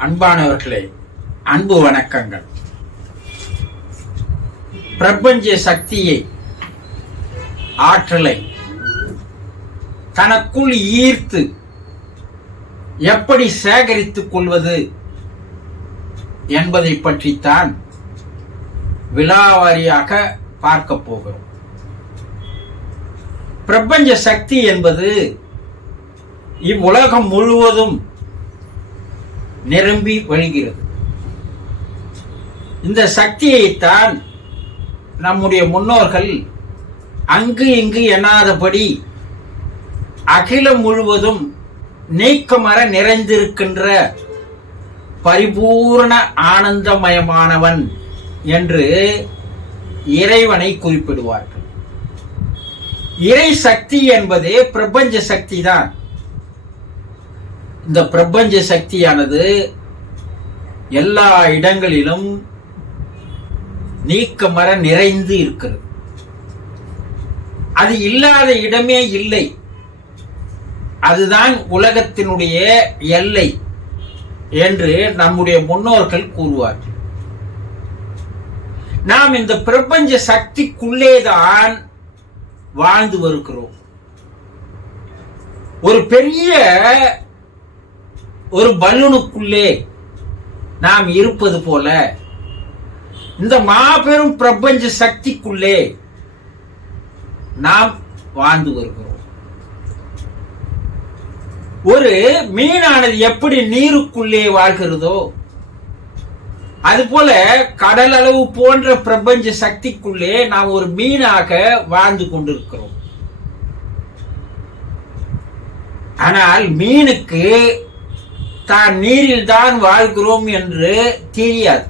அன்பானவர்களே, அன்பு வணக்கங்கள். பிரபஞ்ச சக்தியை, ஆற்றலை தனக்குள் ஈர்த்து எப்படி சேகரித்துக் கொள்வது என்பதை பற்றித்தான் விலாவாரியாக பார்க்க போகிறோம். பிரபஞ்ச சக்தி என்பது இவ்வுலகம் முழுவதும் நிரம்பி வழிகிறது. இந்த சக்தியைத்தான் நம்முடைய முன்னோர்கள் அங்கு இங்கு எண்ணாதபடி அகிலம் முழுவதும் நீக்கமர நிறைந்திருக்கின்ற பரிபூர்ண ஆனந்தமயமானவன் என்று இறைவனை குறிப்பிடுவார்கள். இறை சக்தி என்பதே பிரபஞ்ச சக்தி தான். இந்த பிரபஞ்ச சக்தியானது எல்லா இடங்களிலும் நீக்கமர நிறைந்து இருக்கிறது. அது இல்லாத இடமே இல்லை. அதுதான் உலகத்தினுடைய எல்லை என்று நம்முடைய முன்னோர்கள் கூறுவார்கள். நாம் இந்த பிரபஞ்ச சக்திக்குள்ளேதான் வாழ்ந்து வருகிறோம். ஒரு பெரிய ஒரு பலூனுக்குள்ளே நாம் இருப்பது போல இந்த மாபெரும் பிரபஞ்ச சக்திக்குள்ளே நாம் வாழ்ந்து வருகிறோம். ஒரு மீனானது எப்படி நீருக்குள்ளே வாழ்கிறதோ அதுபோல கடல் அளவு போன்ற பிரபஞ்ச சக்திக்குள்ளே நாம் ஒரு மீனாக வாழ்ந்து கொண்டிருக்கிறோம். ஆனால் மீனுக்கு தான் நீரில் தான் வாழ்கிறோம் என்று தெரியாது.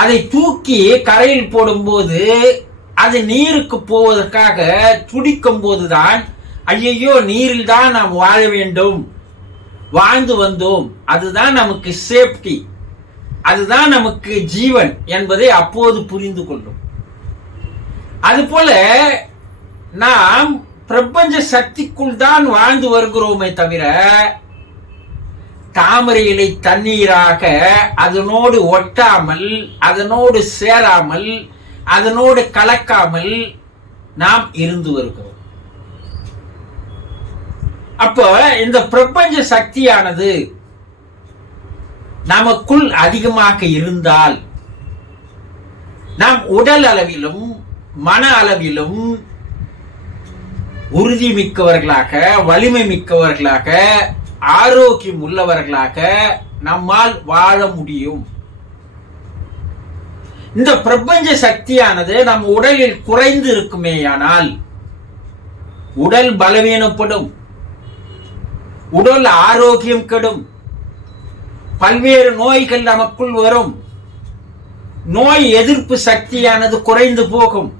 அதை தூக்கி கரையில் போடும்போது அது நீருக்கு போவதற்காக துடிக்கும் போதுதான் ஐயோ நீரில் தான் நாம் வாழ வேண்டும், வாழ்ந்து வந்தோம், அதுதான் நமக்கு சேஃப்டி, அதுதான் நமக்கு ஜீவன் என்பதை அப்போது புரிந்து கொள்ளும். அதுபோல நாம் பிரபஞ்ச சக்திக்குள் தான் வாழ்ந்து வருகிறோமே தவிர தாமரை இலை தண்ணீராக அதனோடு ஒட்டாமல், அதனோடு சேராமல், அதனோடு கலக்காமல் நாம் இருந்து வருகிறோம். அப்போ இந்த பிரபஞ்ச சக்தியானது நமக்குள் அதிகமாக இருந்தால் நாம் உடல் அளவிலும் மன அளவிலும் உறுதி மிக்கவர்களாக, வலிமை மிக்கவர்களாக, ஆரோக்கியம் உள்ளவர்களாக நம்மால் வாழ முடியும். இந்த பிரபஞ்ச சக்தியானது நம் உடலில் குறைந்து இருக்குமேயானால் உடல் பலவீனப்படும், உடல் ஆரோக்கியம் கெடும், பல்வேறு நோய்கள் நமக்குள் வரும், நோய் எதிர்ப்பு சக்தியானது குறைந்து போகும்.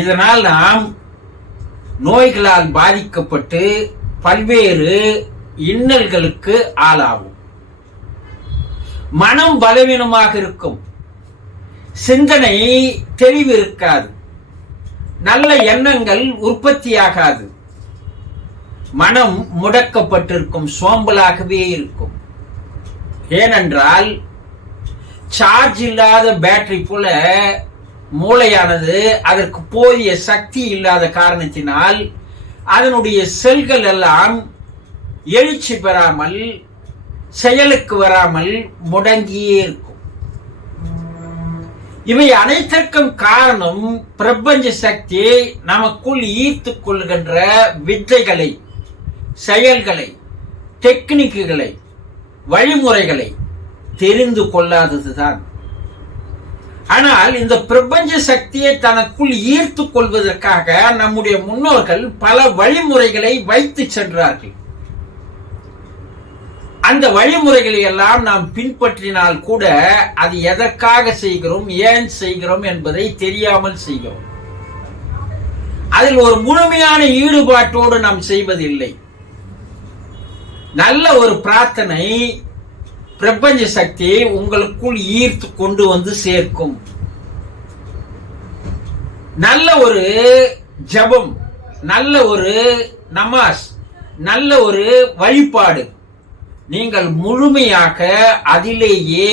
இதனால் நாம் நோய்களால் பாதிக்கப்பட்டு பல்வேறு இன்னல்களுக்கு ஆளாகும். மனம் பலவீனமாக இருக்கும், சிந்தனை தெளிவு இருக்காது, நல்ல எண்ணங்கள் உற்பத்தியாகாது, மனம் முடக்கப்பட்டிருக்கும், சோம்பலாகவே இருக்கும். ஏனென்றால் சார்ஜ் இல்லாத பேட்டரி போல மூளையானது அதற்கு போதிய சக்தி இல்லாத காரணத்தினால் அதனுடைய செல்கள் எல்லாம் எழுச்சி பெறாமல், செயலுக்கு வராமல் முடங்கியே இருக்கும். இவை அனைத்திற்கும் காரணம் பிரபஞ்ச சக்தியை நமக்குள் ஈர்த்துக் கொள்கின்ற வித்தைகளை, செயல்களை, டெக்னிக்குகளை, வழிமுறைகளை தெரிந்து கொள்ளாததுதான். ஆனால் இந்த பிரபஞ்ச சக்தியை தனக்குள் ஈர்த்துக் கொள்வதற்காக நம்முடைய முன்னோர்கள் பல வழிமுறைகளை வைத்து சென்றார்கள். அந்த வழிமுறைகளை எல்லாம் நாம் பின்பற்றினால் கூட அது எதற்காக செய்கிறோம், ஏன் செய்கிறோம் என்பதை தெரியாமல் செய்கிறோம். அதில் ஒரு முழுமையான ஈடுபாட்டோடு நாம் செய்வதில்லை. நல்ல ஒரு பிரார்த்தனை பிரபஞ்ச சக்தியை உங்களுக்குள் ஈர்த்து கொண்டு வந்து சேர்க்கும். நல்ல ஒரு ஜபம், நல்ல ஒரு நமாஸ், நல்ல ஒரு வழிபாடு நீங்கள் முழுமையாக அதிலேயே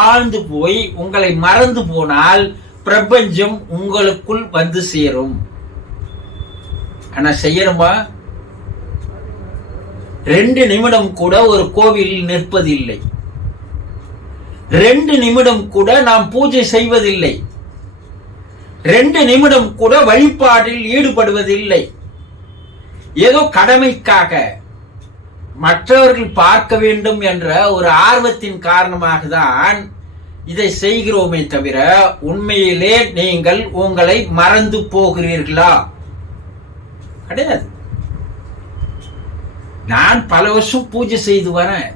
ஆழ்ந்து போய் உங்களை மறந்து போனால் பிரபஞ்சம் உங்களுக்குள் வந்து சேரும். ஆனா செய்யணுமா? 2 நிமிடம் கூட ஒரு கோவிலில் நிற்பதில்லை. 2 நிமிடம் கூட நாம் பூஜை செய்வதில்லை. 2 நிமிடம் கூட வழிபாட்டில் ஈடுபடுவதில்லை. ஏதோ கடமைக்காக, மற்றவர்கள் பார்க்க வேண்டும் என்ற ஒரு ஆர்வத்தின் காரணமாக தான் இதை செய்கிறோமே தவிர உண்மையிலே நீங்கள் உங்களை மறந்து போகிறீர்களா? கிடையாது. நான் பல வருஷம் பூஜை செய்து வரேன்,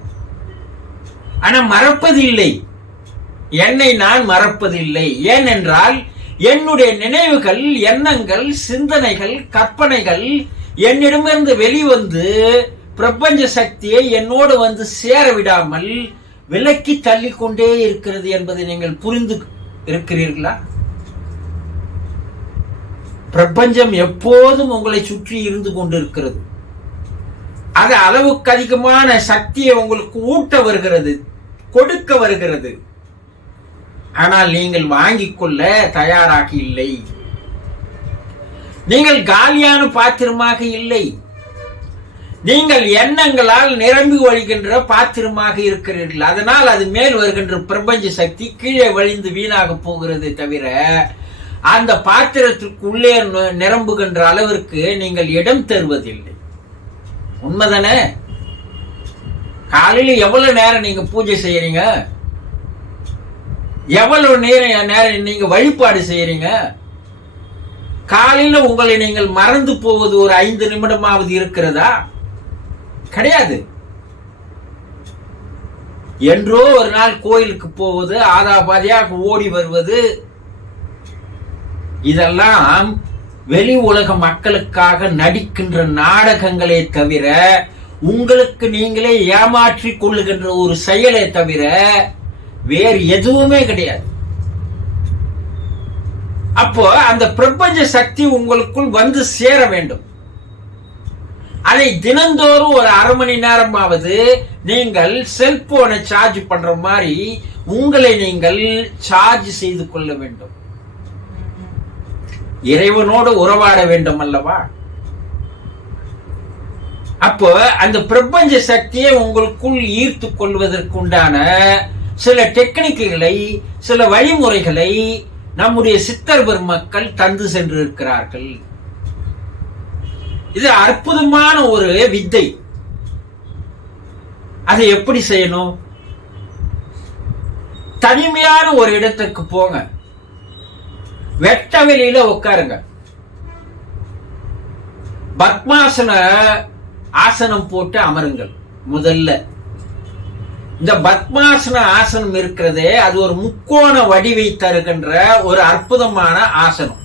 ஆனா மறப்பதில்லை. என்னை நான் மறப்பதில்லை. ஏனென்றால் என்னுடைய நினைவுகள், எண்ணங்கள், சிந்தனைகள், கற்பனைகள் என்னிடமிருந்து வெளிவந்து பிரபஞ்ச சக்தியை என்னோடு வந்து சேர விடாமல் விலக்கி தள்ளிக்கொண்டே இருக்கிறது என்பதை நீங்கள் புரிந்து இருக்கிறீர்களா? பிரபஞ்சம் எப்போதும் உங்களை சுற்றி இருந்து கொண்டிருக்கிறது. அது அளவுக்கு அதிகமான சக்தியை உங்களுக்கு ஊட்ட வருகிறது, கொடுக்க வருகிறது. ஆனால் நீங்கள் வாங்கிக் கொள்ள தயாராக இல்லை. நீங்கள் காலியான பாத்திரமாக இல்லை. நீங்கள் எண்ணங்களால் நிரம்பி வழிகின்ற பாத்திரமாக இருக்கிறீர்கள். அதனால் அது மேல் வருகின்ற பிரபஞ்ச சக்தி கீழே வழிந்து வீணாக போகிறது தவிர அந்த பாத்திரத்திற்கு உள்ளே நிரம்புகின்ற அளவிற்கு நீங்கள் இடம் தருவதில்லை. உண்மைதானே? காலையில எவ்வளவு நேரம் நீங்க பூஜை செய்யறீங்க? எவ்வளவு நேரம் நீங்க வழிபாடு செய்யறீங்க? காலையில உங்களை நீங்கள் மறந்து போவது ஒரு 5 நிமிடமாவது இருக்கிறதா? கிடையாது. என்றோ ஒரு நாள் கோயிலுக்கு போவது, ஆதாபாதியாக ஓடி வருவது, இதெல்லாம் வெளி உலக மக்களுக்காக நடிக்கின்ற நாடகங்களே தவிர உங்களுக்கு நீங்களே ஏமாற்றிக் கொள்ளுகின்ற ஒரு செயலை தவிர வேறு எதுவுமே கிடையாது. அப்போ அந்த பிரபஞ்ச சக்தி உங்களுக்குள் வந்து சேர வேண்டும். அதை தினந்தோறும் ஒரு அரை மணி நேரமாவது நீங்கள் செல்போனை சார்ஜ் பண்ற மாதிரி உங்களை நீங்கள் சார்ஜ் செய்து கொள்ள வேண்டும். இறைவனோடு உறவாட வேண்டும் அல்லவா? அப்போ அந்த பிரபஞ்ச சக்தியை உங்களுக்குள் ஈர்த்து கொள்வதற்குண்டான சில டெக்னிக்குகளை, சில வழிமுறைகளை நம்முடைய சித்தர் பெருமக்கள் தந்து சென்றிருக்கிறார்கள். இது அற்புதமான ஒரு வித்தை. அதை எப்படி செய்யணும்? தனிமையான ஒரு இடத்துக்கு போங்க, வெட்ட வெளியில உட்காருங்க, பத்மாசன ஆசனம் போட்டு அமருங்கள். முதல்ல இந்த பத்மாசன ஆசனம் இருக்கிறதே, அது ஒரு முக்கோண வடிவை தருகின்ற ஒரு அற்புதமான ஆசனம்.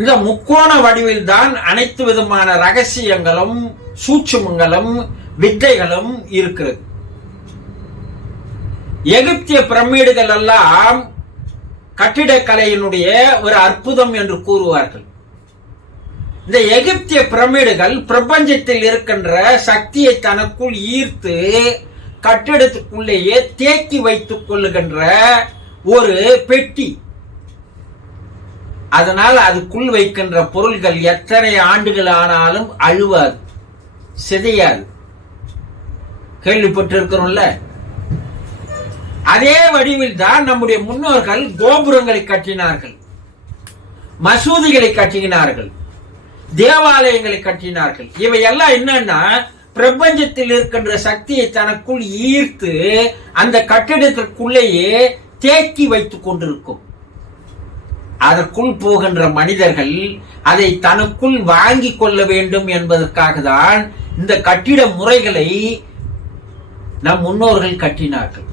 இந்த முக்கோண வடிவில் தான் அனைத்து விதமான ரகசியங்களும், சூட்சுமங்களும், வித்தைகளும் இருக்கிறது. எகிப்திய பிரமிடுகள் எல்லாம் கட்டிடக்கலையினுடைய ஒரு அற்புதம் என்று கூறுவார்கள். இந்த எகிப்திய பிரமிடுகள் பிரபஞ்சத்தில் இருக்கின்ற சக்தியை தனக்குள் ஈர்த்து கட்டிடத்துக்குள்ளேயே தேக்கி வைத்துக் கொள்ளுகின்ற ஒரு பெட்டி. அதனால் அதுக்குள் வைக்கின்ற பொருள்கள் எத்தனை ஆண்டுகள் ஆனாலும் அழுவாது, சிதையாது. கேள்விப்பட்டிருக்கிறோம்ல? அதே வடிவில் தான் நம்முடைய முன்னோர்கள் கோபுரங்களை கட்டினார்கள், மசூதிகளை கட்டினார்கள், தேவாலயங்களை கட்டினார்கள். இவையெல்லாம் என்னன்னா பிரபஞ்சத்தில் இருக்கின்ற சக்தியை தனக்குள் ஈர்த்து அந்த கட்டிடத்திற்குள்ளேயே தேக்கி வைத்துக் கொண்டிருக்கும். அதற்குள் போகின்ற மனிதர்கள் அதை தனக்குள் வாங்கிக் கொள்ள வேண்டும் என்பதற்காக தான் இந்த கட்டிட முறைகளை நம் முன்னோர்கள் கட்டினார்கள்.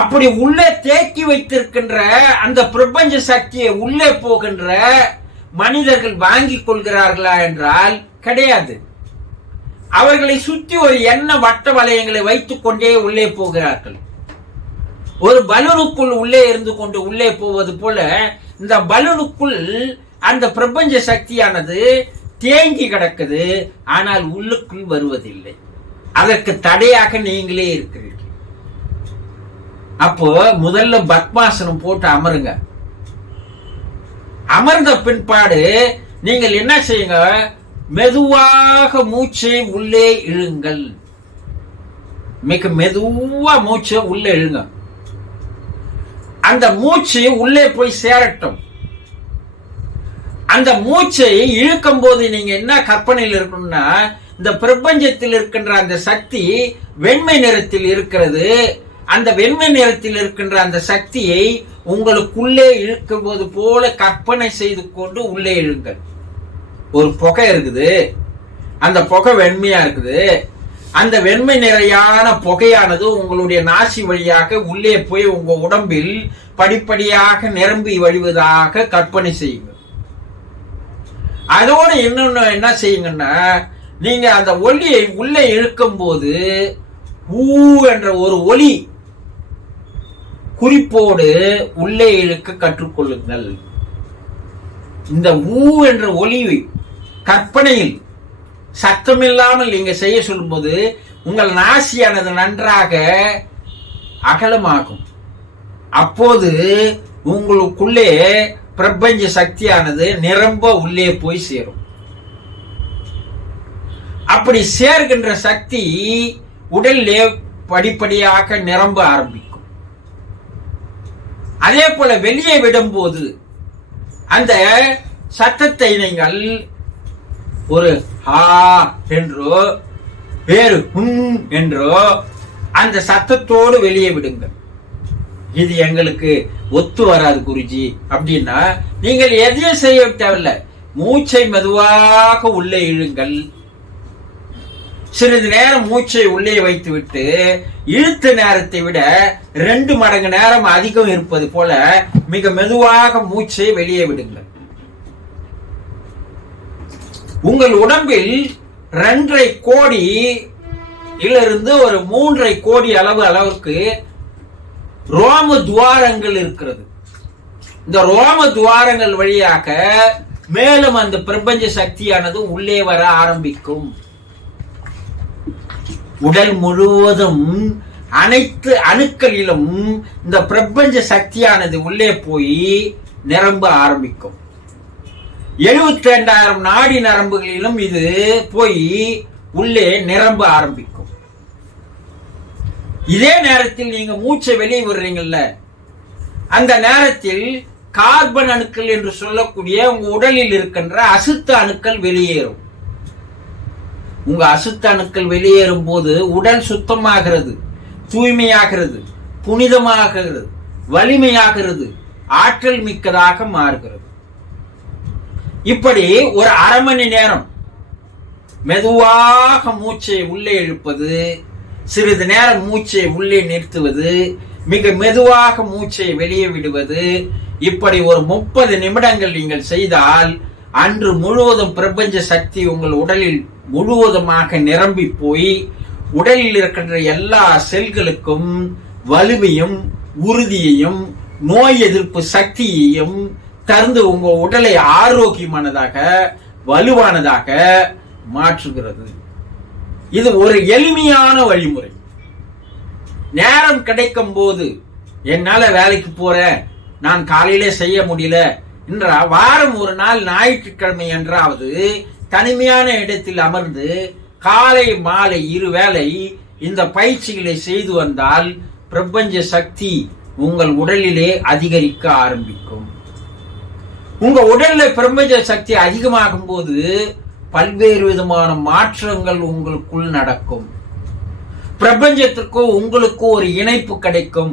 அப்படி உள்ளே தேக்கி வைத்திருக்கின்ற அந்த பிரபஞ்ச சக்தியை உள்ளே போகின்ற மனிதர்கள் வாங்கிக் கொள்கிறார்களா என்றால் கிடையாது. அவர்களை சுற்றி ஒரு எண்ண வட்ட வளையங்களை வைத்துக் கொண்டே உள்ளே போகிறார்கள். ஒரு பலூனுக்குள் உள்ளே இருந்து கொண்டு உள்ளே போவது போல இந்த பலூனுக்குள் அந்த பிரபஞ்ச சக்தியானது தேங்கி கிடக்குது, ஆனால் உள்ளுக்குள் வருவதில்லை. அதற்கு தடையாக நீங்களே இருக்கிறீர்கள். அப்போ முதல்ல பத்மாசனம் போட்டு அமருங்க. அமர்ந்த பின்பாடு நீங்கள் என்ன செய்யுங்க, மெதுவாக மூச்சை உள்ளே இழுங்கள். மிக மெதுவா மூச்சை உள்ளே இழுங்க. அந்த மூச்சு உள்ளே போய் சேரட்டும். அந்த மூச்சை இழுக்கும் போது நீங்க என்ன கற்பனையில் இருக்கணும்னா, இந்த பிரபஞ்சத்தில் இருக்கின்ற அந்த சக்தி வெண்மை நிறத்தில் இருக்கிறது. அந்த வெண்மை நிறத்தில் இருக்கின்ற அந்த சக்தியை உங்களுக்குள்ளே இழுக்கும் போது போல கற்பனை செய்து கொண்டு உள்ளே இழுங்கள். ஒரு புகை இருக்குது, அந்த புகை வெண்மையா இருக்குது. அந்த வெண்மை நிறையான புகையானது உங்களுடைய நாசி வழியாக உள்ளே போய் உங்க உடம்பில் படிப்படியாக நிரம்பி வழிவதாக கற்பனை செய்யுங்க. அதோட இன்னொன்னு என்ன செய்யுங்கன்னா, நீங்க அந்த ஒளியை உள்ளே இழுக்கும் போது ஊ என்ற ஒரு ஒலி குறிப்போடு உள்ளே இழுக்க கற்றுக்கொள்ளுங்கள். இந்த ஊ என்ற ஒலி கற்பனையில் சத்தமில்லாமல் நீங்க செய்ய சொல்லும்போது உங்கள் நாசியானது நன்றாக அகலமாகும். அப்போது உங்களுக்குள்ளே பிரபஞ்ச சக்தியானது நிரம்ப உள்ளே போய் சேரும். அப்படி சேர்கின்ற சக்தி உடலிலே படிப்படியாக நிரம்ப ஆரம்பிக்கும். அதே போல வெளியே விடும்போது அந்த சத்தத்தை நீங்கள் ஒரு ஹா என்றோ வேறு என்றோ அந்த சத்தத்தோடு வெளியே விடுங்கள். இது எங்களுக்கு ஒத்து வராது குருஜி அப்படின்னா நீங்கள் எதையும் செய்ய தேவையில்லை. மூச்சை மெதுவாக உள்ளே இழுங்கள். சிறிது நேரம் மூச்சை உள்ளே வைத்து விட்டு இழுத்த நேரத்தை விட 2 மடங்கு நேரம் அதிகம் இருப்பது போல மிக மெதுவாக மூச்சை வெளியே விடுங்கள். உங்கள் உடம்பில் 2.5 கோடி இருந்து ஒரு 3.5 கோடி அளவுக்கு ரோம துவாரங்கள் இருக்கிறது. இந்த ரோம துவாரங்கள் வழியாக மேலும் அந்த பிரபஞ்ச சக்தியானது உள்ளே வர ஆரம்பிக்கும். உடல் முழுவதும் அனைத்து அணுக்களிலும் இந்த பிரபஞ்ச சக்தியானது உள்ளே போய் நிரம்ப ஆரம்பிக்கும். 72,000 நாடி நரம்புகளிலும் இது போய் உள்ளே நிரம்ப ஆரம்பிக்கும். இதே நேரத்தில் நீங்க மூச்சை வெளியே விடுறீங்கல்ல, அந்த நேரத்தில் கார்பன் அணுக்கள் என்று சொல்லக்கூடிய உங்க உடலில் இருக்கின்ற அசுத்த அணுக்கள் வெளியேறும். உங்க அசுத்த அணுக்கள் வெளியேறும் போது உடல் சுத்தமாகிறது, தூய்மையாகிறது, புனிதமாகிறது, வலிமையாகிறது, ஆற்றல் மிக்கதாக மாறுகிறது. இப்படி ஒரு அரை மணி நேரம் மெதுவாக மூச்சை உள்ளே இழுப்பது, சிறிது நேரம் மூச்சை உள்ளே நிறுத்துவது, மிக மெதுவாக மூச்சை வெளியே விடுவது, இப்படி ஒரு 30 நிமிடங்கள் நீங்கள் செய்தால் அன்று முழுவதும் பிரபஞ்ச சக்தி உங்கள் உடலில் முழுவதுமாக நிரம்பி போய் உடலில் இருக்கின்ற எல்லா செல்களுக்கும் வலிமையும் உறுதியையும் நோய் எதிர்ப்பு சக்தியையும் தந்து உங்க உடலை ஆரோக்கியமானதாக வலுவானதாக மாற்றுகிறது. இது ஒரு எளிமையான வழிமுறை. நேரம் கிடைக்கும் போது என்னால வேலைக்கு போறேன், நான் காலையிலே செய்ய முடியல என்ற வாரம் ஒரு நாள் ஞாயிற்றுக்கிழமை என்றாவது தனிமையான இடத்தில் அமர்ந்து காலை மாலை 2 வேளை இந்த பயிற்சிகளை செய்து வந்தால் பிரபஞ்ச சக்தி உங்கள் உடலிலே அதிகரிக்க ஆரம்பிக்கும். உங்க உடல்ல பிரபஞ்ச சக்தி அதிகமாகும் போது பல்வேறு விதமான மாற்றங்கள் உங்களுக்குள் நடக்கும். பிரபஞ்சத்திற்கோ உங்களுக்கோ ஒரு இணைப்பு கிடைக்கும்.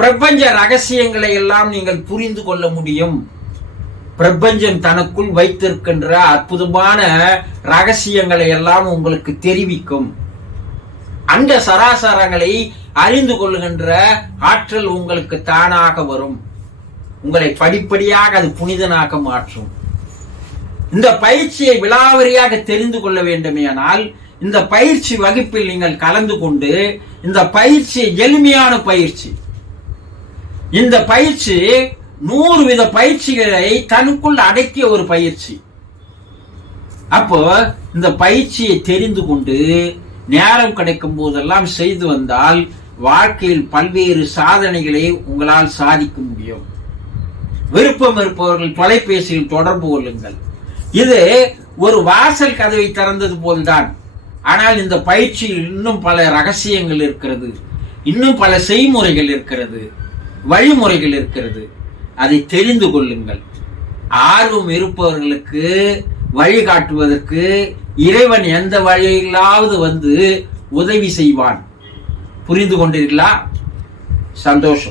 பிரபஞ்ச ரகசியங்களை எல்லாம் நீங்கள் புரிந்து கொள்ள முடியும். பிரபஞ்சம் தனக்குள் வைத்திருக்கின்ற அற்புதமான ரகசியங்களை எல்லாம் உங்களுக்கு தெரிவிக்கும். அந்த சராசரங்களை அறிந்து கொள்ளுகின்ற ஆற்றல் உங்களுக்கு தானாக வரும். உங்களை படிப்படியாக அது புனிதனாக மாற்றும். இந்த பயிற்சியை விலாவரியாக தெரிந்து கொள்ள வேண்டுமேயானால் இந்த பயிற்சி வகுப்பில் நீங்கள் கலந்து கொண்டு, இந்த பயிற்சி எளிமையான பயிற்சி. இந்த பயிற்சி 100 வித பயிற்சிகளை தனக்குள் அடக்கிய ஒரு பயிற்சி. அப்போ இந்த பயிற்சியை தெரிந்து கொண்டு நேரம் கிடைக்கும் போதெல்லாம் செய்து வந்தால் வாழ்க்கையில் பல்வேறு சாதனைகளை உங்களால் சாதிக்க முடியும். விருப்பம் இருப்பவர்கள் தொலைபேசியில் தொடர்பு கொள்ளுங்கள். இது ஒரு வாசல் கதவை திறந்தது போல்தான். ஆனால் இந்த பயிற்சியில் இன்னும் பல ரகசியங்கள் இருக்கிறது, இன்னும் பல செய்முறைகள் இருக்கிறது, வழிமுறைகள் இருக்கிறது. அதை தெரிந்து கொள்ளுங்கள். ஆர்வம் இருப்பவர்களுக்கு வழிகாட்டுவதற்கு இறைவன் எந்த வழியிலாவது வந்து உதவி செய்வான். புரிந்து கொண்டீர்களா? சந்தோஷம்.